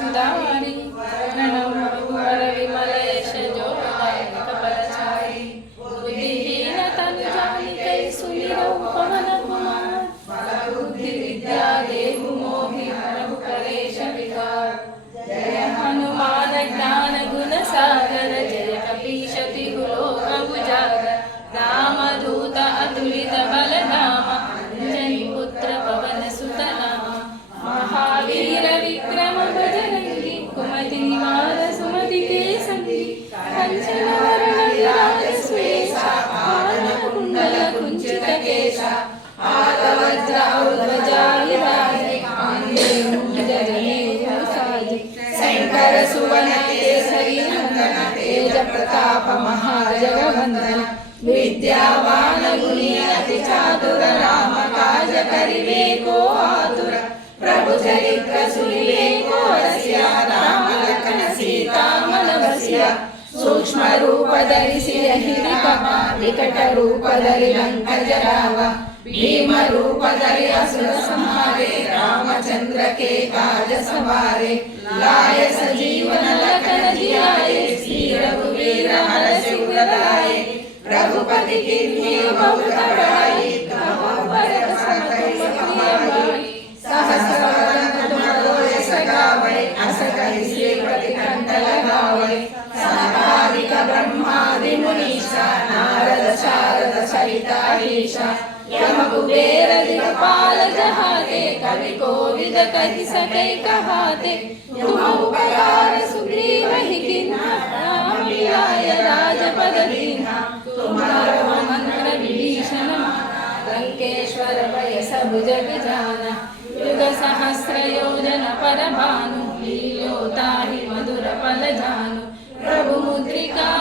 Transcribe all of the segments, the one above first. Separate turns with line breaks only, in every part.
సుధావారి ಶಂಕರ ಸುವನ ಕೇಸರಿ ನಂದನ ತೇಜ ಪ್ರತಾಪ ಮಹಾಜಗವಂದನ ವಿದ್ಯಾವಾನ ಗುಣಿ ಅತಿ ಚಾತುರ ರಾಮ ಕಾಜ ಕರಿಬೇಕೋ ಆತುರ ಪ್ರಭು ಚರಿತ್ರ ಸುಲಿಬೇಕೋ ರಸಿಯ ರಾಮ ಲಖನ ಸೀತಾಮಲವಸಿಯ ಸೂಕ್ಷ್ಮ ರೂಪ ಧರಿಸಿ ವಿಕಟ ರೂಪದಲ್ಲಿ ಲಂಕಜರಾವ ಭೀಮ ರೂಪದಲ್ಲಿ ಅಸುರ ಸಂಹಾರೆ ರಾಮಚಂದ್ರ ಕೆ ಕಾಜ ಸವಾರೆ ಲಾಯ ಸಜೀವನ ಲಖನ ಜಿಯಾಯೆ ಶ್ರೀ ರಘುವೀರ ಹರ ಶಿವರಾಯೆ ರಘುಪತಿ ಕೀರ್ತಿಯ ಬಹು नारद शारद सहिता यम कुबेर दिगपाल जहाते कवि कोविद कहि सकै कहाते तुम उपकार सुग्रीव ही किन्हा मिलाय राजपद दीन्हा तुम्हारो मंत्र विभीषण लंकेश्वर भय सब जग जाना युग सहस्र योजन पर भानु लील्योता ही मधुर फल जानु प्रभु मुद्रिका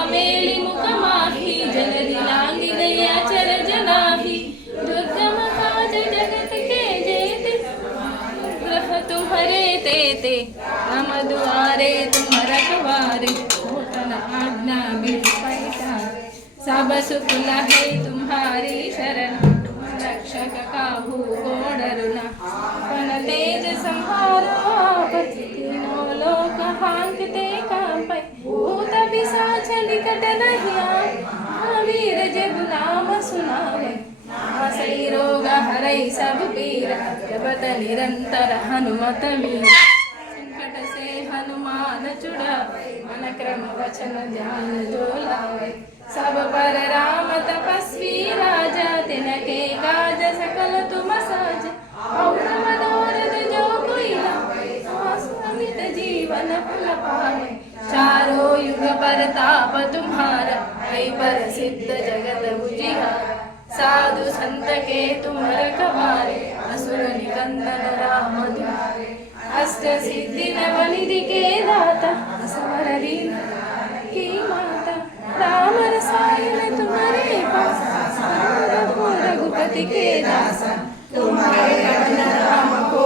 तेते हम दुआरे तुम रखवारे होतन आज्ञा बिन पैठारे सब सुख लहे तुम्हारी शरण तुम रक्षक काहू को डरना पन तेज संहारो आप तीनों लोक हांकते कांपै भूत पिशाच निकट नहीं आए महावीर जब नाम सुनावे नासै रोग हरै सब पीर जपत निरंतर हनुमत वीर संकट से हनुमान छुड़ावे मन क्रम वचन ध्यान जो लावे सब पर राम तपस्वी राजा तिनके काज सकल तुम साज और मनोरथ जो कोई लावे अमित जीवन फल पावे चारों युग पर ताप तुम्हारा है पर सिद्ध जगत उजिहारा साधु संत के तुम रखवारे असुर निकंदन అష్ట సిద్ధి నవనిధి కే దాత అసమరీ కీ మాత రామ రసాయన తుమరే పాస రఘుపతి కే దాస తుమరే రామ కో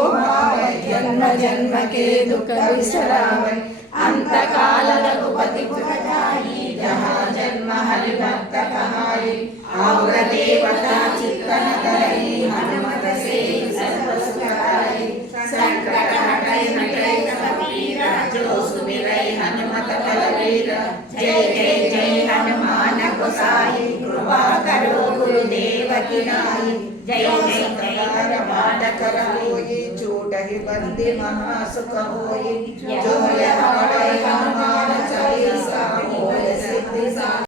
జన్మ జన్మ కే దుఃఖ విశ్రామై అంతకాల రఘుపతి పురకాయి జహా జన్మ హరి భక్త కహాయి ఆవుర దేవత చిత్తన కరై హనుమ बलवीर जय जय जय हनुमान गोसाई कृपा करो गुरुदेव की नाई जय जय जय
हनुमान कर होई झूठहि बंदी महासुख होई जो यह हमारे हनुमान चालीसा होय सिद्धि सा